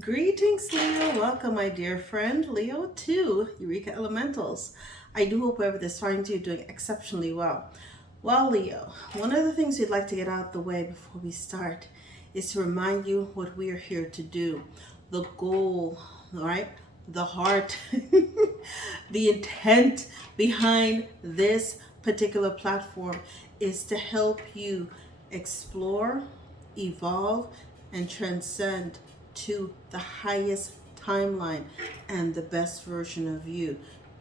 Greetings, Leo. Welcome, my dear friend Leo, to Eureka Elementals. I do hope whoever this finds you doing exceptionally well. Well, Leo, one of the things we'd like to get out of the way before we start is to remind you what we are here to do. The goal, all right? The heart, the intent behind this particular platform is to help you explore, evolve, and transcend to the highest timeline and the best version of you,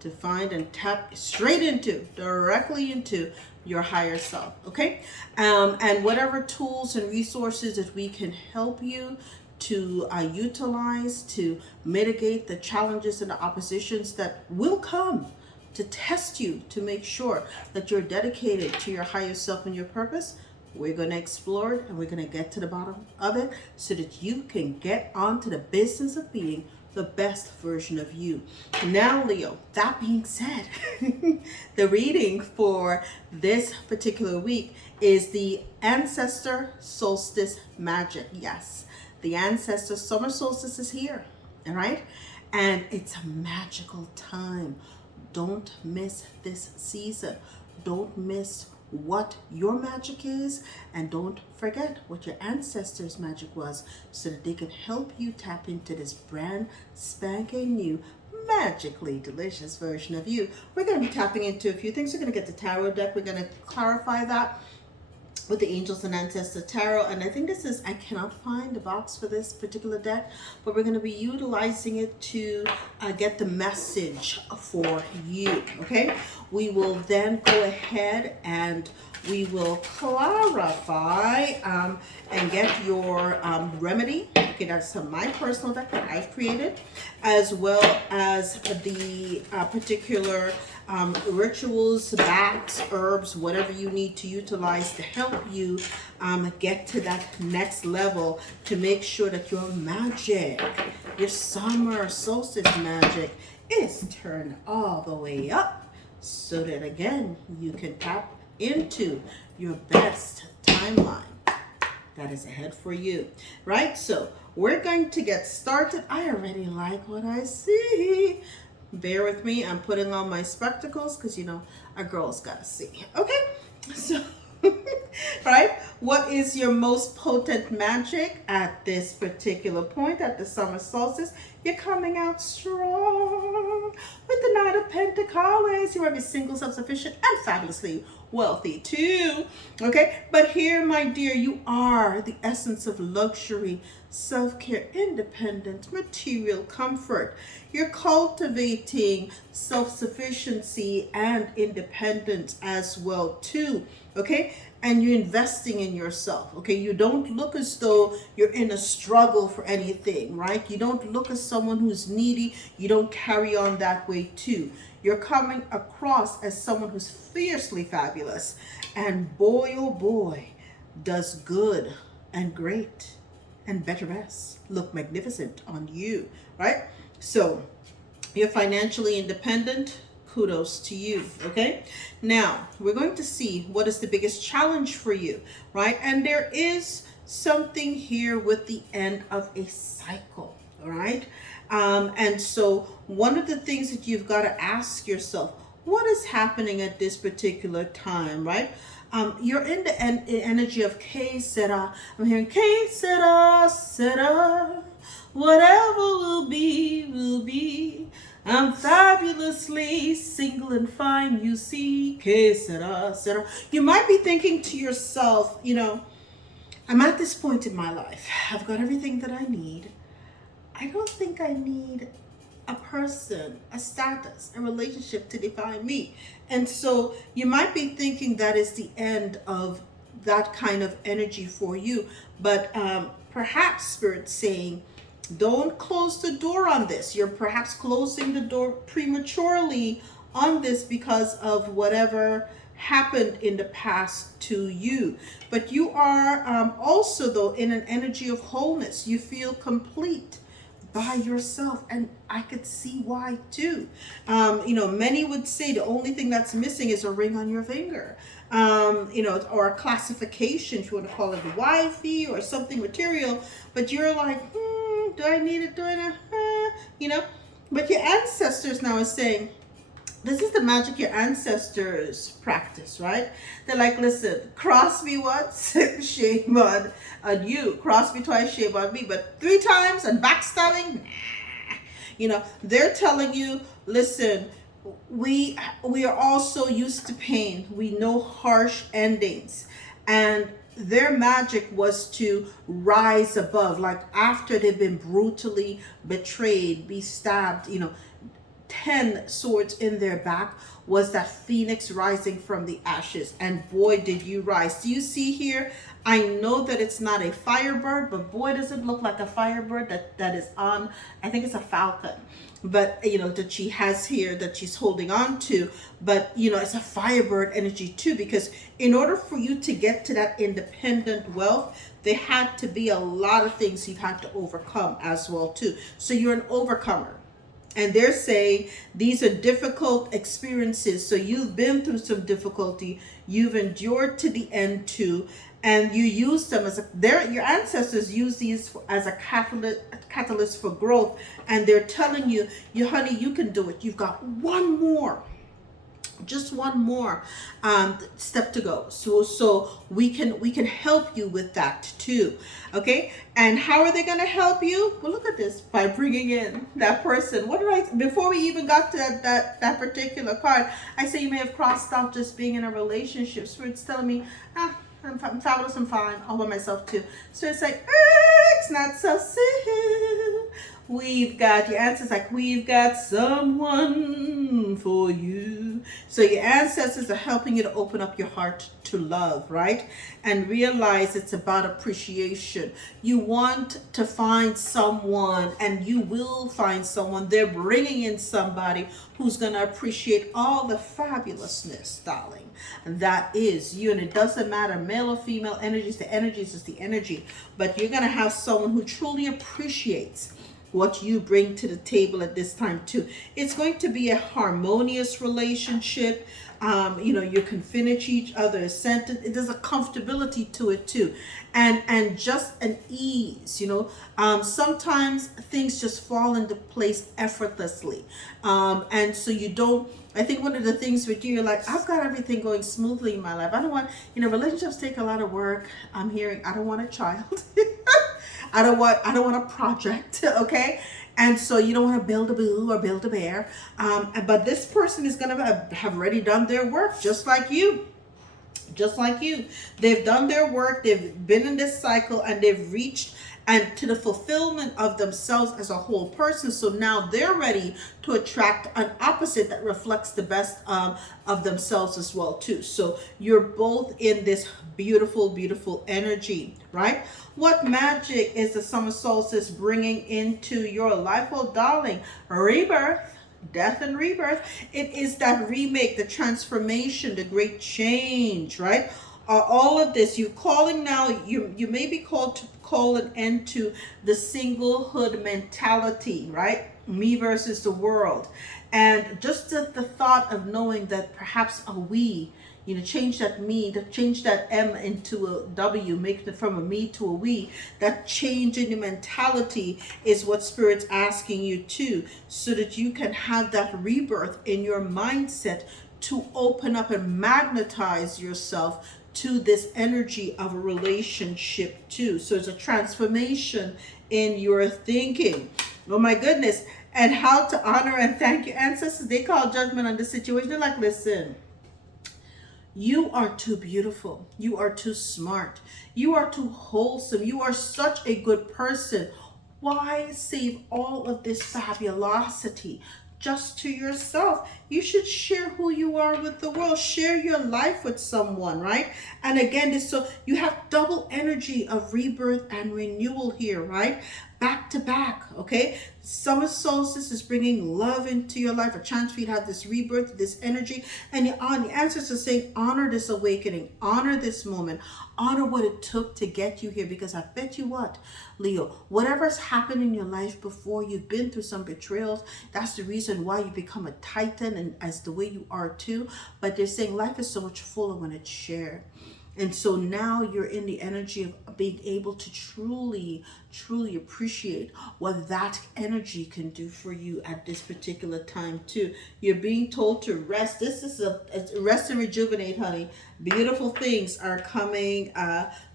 to find and tap straight into, directly into your higher self. Okay, and whatever tools and resources that we can help you to utilize to mitigate the challenges and the oppositions that will come to test you, to make sure that you're dedicated to your higher self and your purpose. We're going to explore it and we're going to get to the bottom of it so that you can get on to the business of being the best version of you. Now, Leo, that being said, the reading for this particular week is the Ancestor Solstice Magic. Yes, the Ancestor Summer Solstice is here, all right? And it's a magical time. Don't miss this season. Don't miss what your magic is, and don't forget what your ancestors' magic was, so that they can help you tap into this brand spanking new magically delicious version of you. We're going to be tapping into a few things. We're going to get the tarot deck. We're going to clarify that with the Angels and Ancestor Tarot. And I think this is, I cannot find the box for this particular deck, but we're going to be utilizing it to get the message for you. Okay, we will then go ahead and we will clarify and get your remedy. Okay, that's my personal deck that I've created, as well as the particular rituals, baths, herbs, whatever you need to utilize to help you get to that next level, to make sure that your magic, your summer solstice magic, is turned all the way up, so that again you can tap into your best timeline that is ahead for you, right? So we're going to get started. I already like what I see. Bear with me, I'm putting on my spectacles because, you know, a girl's gotta see. Okay, so right, what is your most potent magic at this particular point, at the summer solstice? You're coming out strong with the Knight of Pentacles. You are single, self-sufficient, and fabulously wealthy too. Okay, but here, my dear, you are the essence of luxury, self-care, independent, material comfort. You're cultivating self-sufficiency and independence as well too. Okay, and you're investing in yourself. Okay, you don't look as though you're in a struggle for anything, right? You don't look as someone who's needy. You don't carry on that way too. You're coming across as someone who's fiercely fabulous, and boy oh boy, does good and great and better rest look magnificent on you, right? So you're financially independent. Kudos to you. Okay, now we're going to see what is the biggest challenge for you, right? And there is something here with the end of a cycle, all right? And so one of the things that you've got to ask yourself, what is happening at this particular time, right? You're in the energy of que sera. I'm hearing que sera, sera. Whatever will be, will be. I'm fabulously single and fine, you see, que sera, sera. You might be thinking to yourself, you know, I'm at this point in my life. I've got everything that I need. I don't think I need a person, a status, a relationship to define me. And so you might be thinking that is the end of that kind of energy for you. But perhaps Spirit's saying, don't close the door on this. You're perhaps closing the door prematurely on this because of whatever happened in the past to you. But you are also, though, in an energy of wholeness. You feel complete by yourself, and I could see why too. You know, many would say the only thing that's missing is a ring on your finger, you know, or a classification, if you want to call it wifey or something material. But you're like, do I need it? You know, but your ancestors now are saying, this is the magic your ancestors practice, right? They're like, listen, cross me once, shame on you. Cross me twice, shame on me. But 3 times and backstabbing, nah. You know, they're telling you, listen, we are all so used to pain. We know harsh endings. And their magic was to rise above, like after they've been brutally betrayed, be stabbed, you know, 10 swords in their back, was that phoenix rising from the ashes. And boy, did you rise. Do you see here? I know that it's not a firebird, but boy, does it look like a firebird that is on, I think it's a falcon, but you know, that she has here that she's holding on to. But you know, it's a firebird energy too, because in order for you to get to that independent wealth, there had to be a lot of things you've had to overcome as well too. So you're an overcomer. And they're saying these are difficult experiences. So you've been through some difficulty. You've endured to the end too. And you use them as your ancestors use these as a catalyst for growth. And they're telling you, honey, you can do it. You've got one more. Just one more step to go, so we can help you with that too. Okay, and how are they going to help you? Well, look at this, by bringing in that person. What did I, before we even got to that particular card, I say you may have crossed out just being in a relationship. Spirit's telling me, I'm fabulous, I'm fine all by myself too. So it's like, it's not so soon. We've got your answers like, we've got someone for you. So your ancestors are helping you to open up your heart to love, right? And realize it's about appreciation. You want to find someone, and you will find someone. They're bringing in somebody who's going to appreciate all the fabulousness, darling. That is you. And it doesn't matter, male or female energies. The energies is the energy. But you're going to have someone who truly appreciates what you bring to the table at this time too. It's going to be a harmonious relationship. You know, you can finish each other's sentence. There's a comfortability to it too, and just an ease. You know, sometimes things just fall into place effortlessly, and so you don't. I think one of the things with you, you're like, I've got everything going smoothly in my life. I don't want, you know, relationships take a lot of work. I'm hearing, I don't want a child. I don't want a project, okay? And so you don't want to build a boo or build a bear. But this person is going to have already done their work, just like you. Just like you. They've done their work. They've been in this cycle, and they've reached and to the fulfillment of themselves as a whole person. So now they're ready to attract an opposite that reflects the best of themselves as well too. So you're both in this beautiful, beautiful energy, right? What magic is the summer solstice bringing into your life? Well, darling, rebirth. Death and rebirth. It is that remake, the transformation, the great change, right? All of this, you're calling now, you may be called to call an end to the singlehood mentality, right? Me versus the world. And just the thought of knowing that perhaps a we, you know, change that me, to change that M into a W, make it from a me to a we. That change in your mentality is what Spirit's asking you to, so that you can have that rebirth in your mindset to open up and magnetize yourself to this energy of a relationship too. So it's a transformation in your thinking. Oh my goodness. And how to honor and thank your ancestors. They call judgment on the situation. They're like, listen, you are too beautiful. You are too smart. You are too wholesome. You are such a good person. Why save all of this fabulosity just to yourself? You should share who you are with the world. Share your life with someone, right? And again, so you have double energy of rebirth and renewal here, right? Back to back, okay? Summer solstice is bringing love into your life, a chance for you to have this rebirth, this energy, and the answers are saying, honor this awakening, honor this moment, honor what it took to get you here, because I bet you what, Leo, whatever's happened in your life before, you've been through some betrayals. That's the reason why you become a titan and as the way you are too. But they're saying life is so much fuller when it's shared. And so now you're in the energy of being able to truly, truly appreciate what that energy can do for you at this particular time too. You're being told to rest. This is a rest and rejuvenate, honey. Beautiful things are coming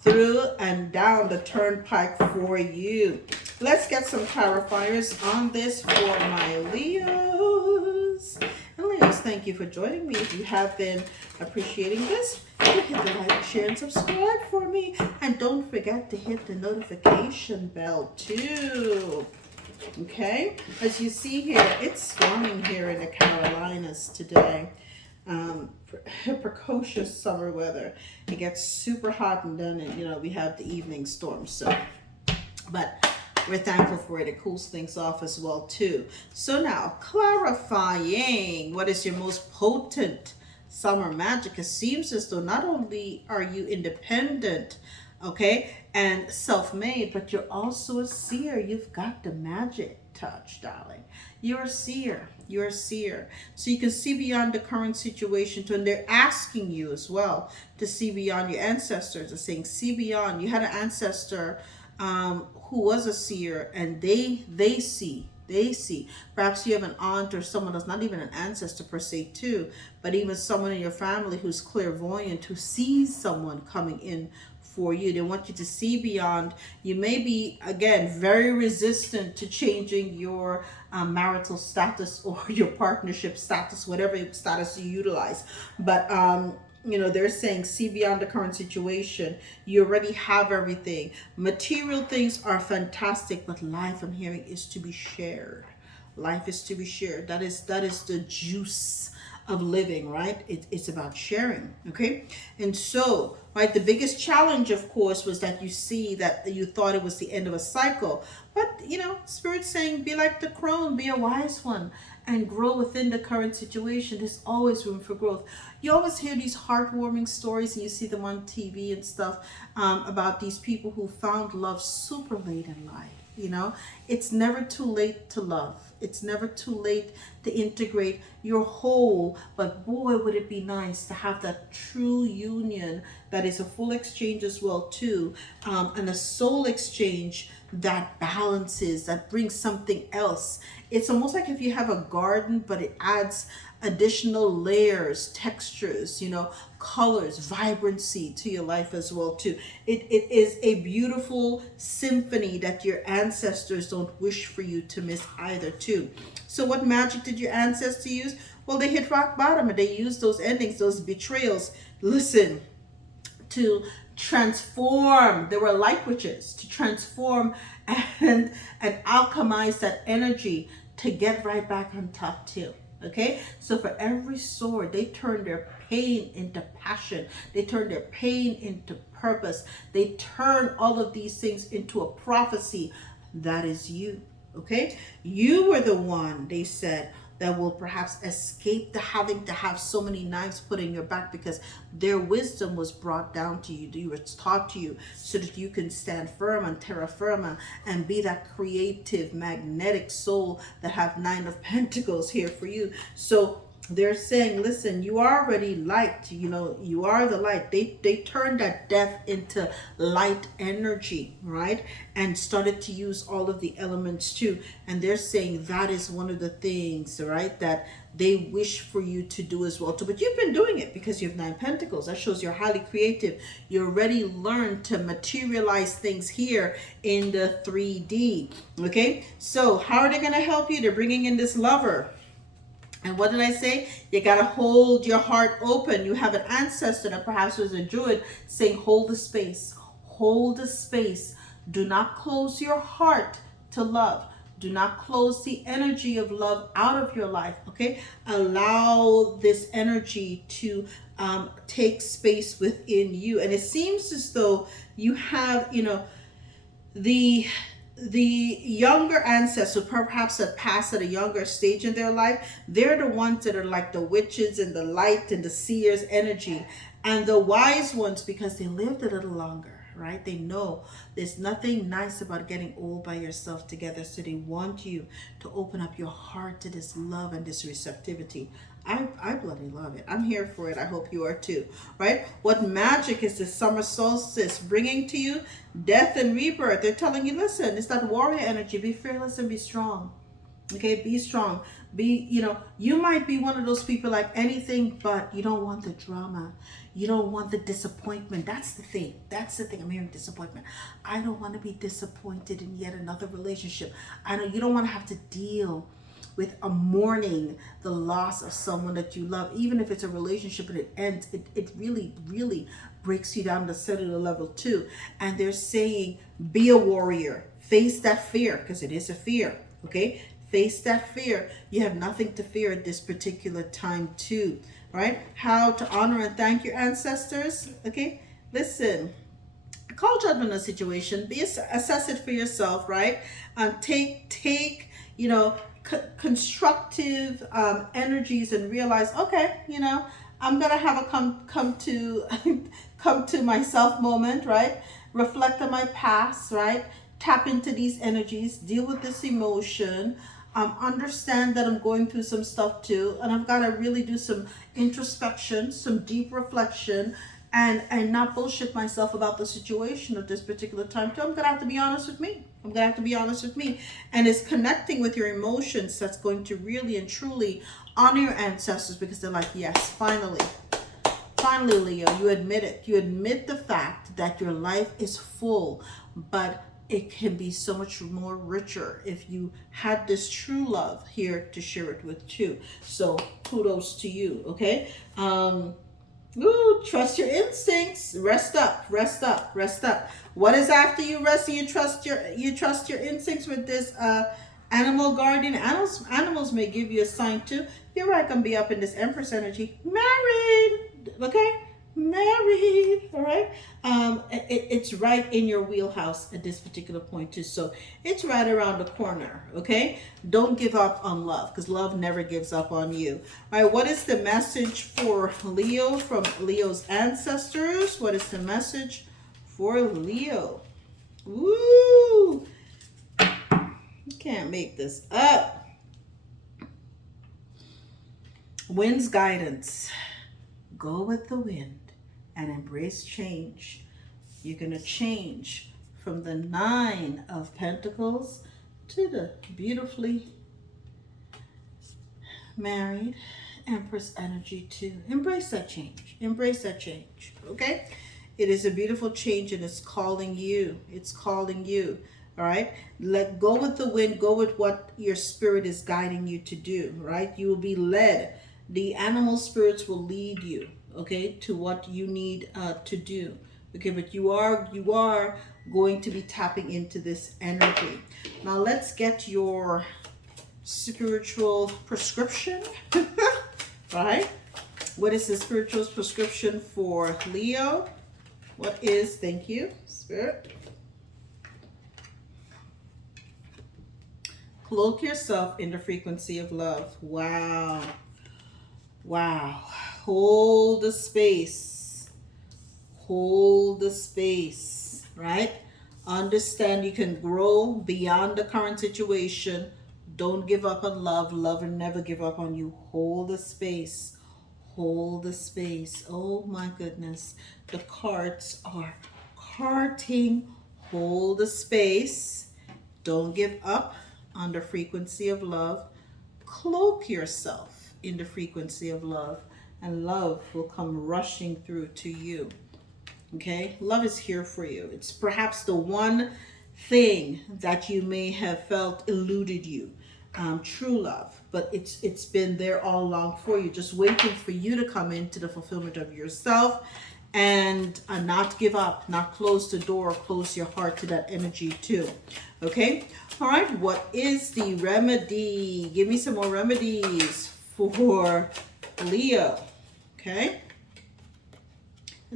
through and down the turnpike for you. Let's get some clarifiers on this for my Leos. And Leos, thank you for joining me. If you have been appreciating this, hit the like, share, and subscribe for me. And don't forget to hit the notification bell too. Okay? As you see here, it's storming here in the Carolinas today. Precocious summer weather. It gets super hot, and then we have the evening storm. So, but we're thankful for it. It cools things off as well too. So now, clarifying what is your most potent summer magic. It seems as though not only are you independent, okay, and self-made, but you're also a seer. You've got the magic touch, darling. You're a seer. You're a seer. So you can see beyond the current situation too. And they're asking you as well to see beyond. Your ancestors are saying, see beyond. You had an ancestor who was a seer, and they see. Perhaps you have an aunt or someone that's not even an ancestor per se too, but even someone in your family who's clairvoyant, who sees someone coming in for you. They want you to see beyond. You may be, again, very resistant to changing your marital status or your partnership status, whatever status you utilize. But they're saying, see beyond the current situation. You already have everything. Material things are fantastic, but life, I'm hearing, is to be shared. Life is to be shared. That is the juice of living, right? It's about sharing, okay? And so, right, the biggest challenge, of course, was that you see that you thought it was the end of a cycle. But, Spirit's saying, be like the crone, be a wise one, and grow within the current situation. There's always room for growth. You always hear these heartwarming stories, and you see them on TV and stuff, about these people who found love super late in life. It's never too late to love. It's never too late to integrate your whole. But boy, would it be nice to have that true union that is a full exchange as well too, and a soul exchange that balances, that brings something else. It's almost like if you have a garden, but it adds additional layers, textures, colors, vibrancy to your life as well too. It is a beautiful symphony that your ancestors don't wish for you to miss either too. So what magic did your ancestors use? Well, they hit rock bottom, and they used those endings, those betrayals, listen, to transform. They were light witches, to transform and alchemize that energy to get right back on top too. Okay, so for every sword, they turned their pain into passion. They turned their pain into purpose. They turned all of these things into a prophecy. That is you. Okay, you were the one, they said, that will perhaps escape the having to have so many knives put in your back, because their wisdom was brought down to you. It was taught to you so that you can stand firm on terra firma and be that creative, magnetic soul that have 9 of Pentacles here for you. So they're saying, listen, you are already light, you are the light. They turned that death into light energy, right? And started to use all of the elements too. And they're saying that is one of the things, right, that they wish for you to do as well too. But you've been doing it because you have 9 Pentacles. That shows you're highly creative. You already learned to materialize things here in the 3D, okay? So how are they going to help you? They're bringing in this Lover. And what did I say? You got to hold your heart open. You have an ancestor that perhaps was a druid saying, hold the space. Hold the space. Do not close your heart to love. Do not close the energy of love out of your life, okay? Allow this energy to take space within you. And it seems as though you have, the younger ancestors, perhaps that passed at a younger stage in their life, they're the ones that are like the witches and the light and the seers energy. And the wise ones, because they lived a little longer, right? They know there's nothing nice about getting old by yourself together. So they want you to open up your heart to this love and this receptivity. I bloody love it. I'm here for it. I hope you are too, right? What magic is the summer solstice bringing to you? Death and rebirth. They're telling you, listen, it's that warrior energy. Be fearless and be strong. Okay, be strong. Be, you might be one of those people like anything, but you don't want the drama. You don't want the disappointment. That's the thing. That's the thing. I'm hearing disappointment. I don't want to be disappointed in yet another relationship. You don't want to have to deal with a mourning the loss of someone that you love. Even if it's a relationship and it ends, it really, really breaks you down to cellular level too. And they're saying, be a warrior. Face that fear, because it is a fear. Okay? Face that fear. You have nothing to fear at this particular time too, right? How to honor and thank your ancestors. Okay, listen. Call judgment on a situation. Assess it for yourself, right? Take constructive energies and realize, okay, I'm gonna have a come to myself moment, right? Reflect on my past, right? Tap into these energies. Deal with this emotion. Understand that I'm going through some stuff too, and I've got to really do some introspection, some deep reflection, and not bullshit myself about the situation at this particular time too. I'm gonna have to be honest with me. And it's connecting with your emotions that's going to really and truly honor your ancestors, because they're like, yes, finally, Leo, you admit it. You admit the fact that your life is full, but it can be so much more richer if you had this true love here to share it with too. So kudos to you, okay? Trust your instincts. Rest up. What is after you rest and you trust your instincts with this animal guardian? Animals may give you a sign too. You're right, gonna be up in this Empress energy. Married, okay? Married, all right? It's right in your wheelhouse at this particular point too. So it's right around the corner, okay? Don't give up on love, because love never gives up on you. All right, what is the message for Leo from Leo's ancestors? What is the message for Leo? Woo! You can't make this up. Wind's guidance. Go with the wind and embrace change. You're going to change from the 9 of Pentacles to the beautifully married Empress energy too. Embrace that change. Okay? It is a beautiful change, and it's calling you. All right? Let go with the wind. Go with what your spirit is guiding you to do. Right? You will be led. The animal spirits will lead you, okay, to what you need to do. Okay, but you are going to be tapping into this energy. Now let's get your spiritual prescription. Right? What is the spiritual prescription for Leo? What is, thank you, Spirit. Cloak yourself in the frequency of love. Wow. Hold the space. Right? Understand you can grow beyond the current situation. Don't give up on love. Love will never give up on you. Hold the space. Oh my goodness. The cards are carting. Hold the space. Don't give up on the frequency of love. Cloak yourself in the frequency of love, and love will come rushing through to you. Okay? Love is here for you. It's perhaps the one thing that you may have felt eluded you. True love. But it's been there all along for you, just waiting for you to come into the fulfillment of yourself and not give up, not close the door, close your heart to that energy too. Okay? All right. What is the remedy? Give me some more remedies for Leo. Okay?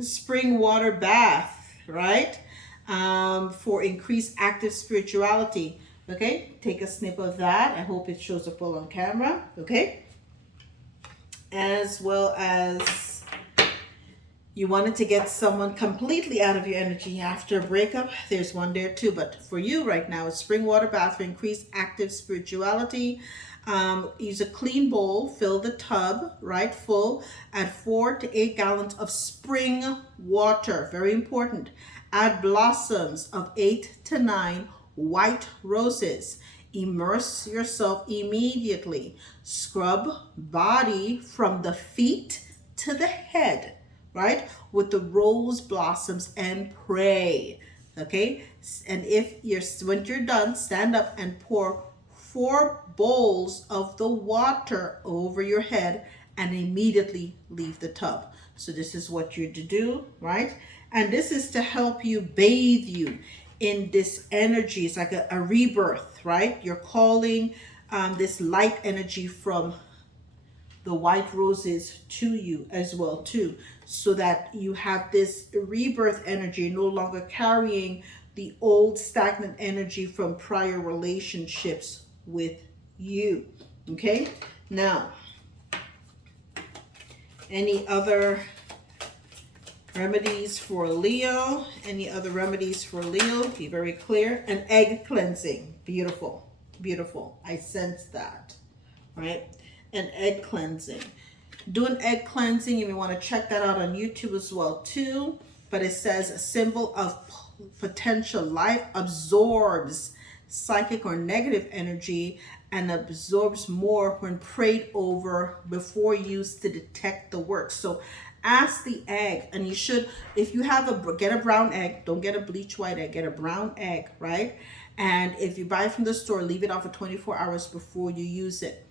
Spring water bath, right? For increased active spirituality. Okay? Take a snip of that. I hope it shows up well on camera. Okay? As well as You wanted to get someone completely out of your energy after a breakup. There's one there too. But for you right now, it's spring water bath for increased active spirituality. Use a clean bowl, fill the tub, right, full, add 4 to 8 gallons of spring water, very important. Add blossoms of 8 to 9 white roses. Immerse yourself immediately. Scrub body from the feet to the head, right, with the rose blossoms and pray. Okay, and when you're done, stand up and pour 4 bowls of the water over your head and immediately leave the tub. So this is what you're to do, right? And this is to help you bathe you in this energy. It's like a rebirth, right? You're calling this light energy from the white roses to you as well too, so that you have this rebirth energy, no longer carrying the old stagnant energy from prior relationships with you. Okay, now any other remedies for Leo? Any other remedies for Leo? Be very clear. An egg cleansing. Beautiful, beautiful. I sense that, right? An egg cleansing. Do an egg cleansing. You may want to check that out on YouTube as well too. But it says a symbol of potential life, absorbs psychic or negative energy and absorbs more when prayed over before used to detect the work. So ask the egg, and you should, if you have get a brown egg, don't get a bleach white egg, get a brown egg, right? And if you buy it from the store, leave it out for 24 hours before you use it.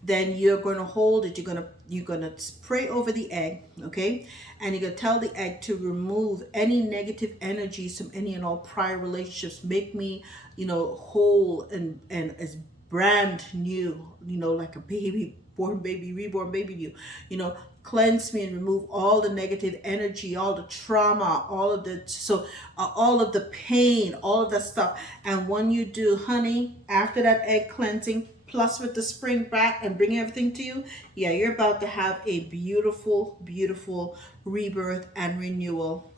Then you're going to hold it, you're going to spray over the egg, okay? And you're going to tell the egg to remove any negative energies from any and all prior relationships. Make me, whole and as brand new, like a baby, born baby, reborn baby new, cleanse me and remove all the negative energy, all the trauma, all of the pain, all of that stuff. And when you do, honey, after that egg cleansing, plus with the spring back and bring everything to you, yeah, you're about to have a beautiful, beautiful rebirth and renewal.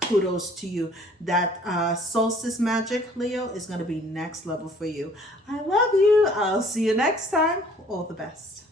Kudos to you. That solstice magic, Leo, is going to be next level for you. I love you. I'll see you next time. All the best.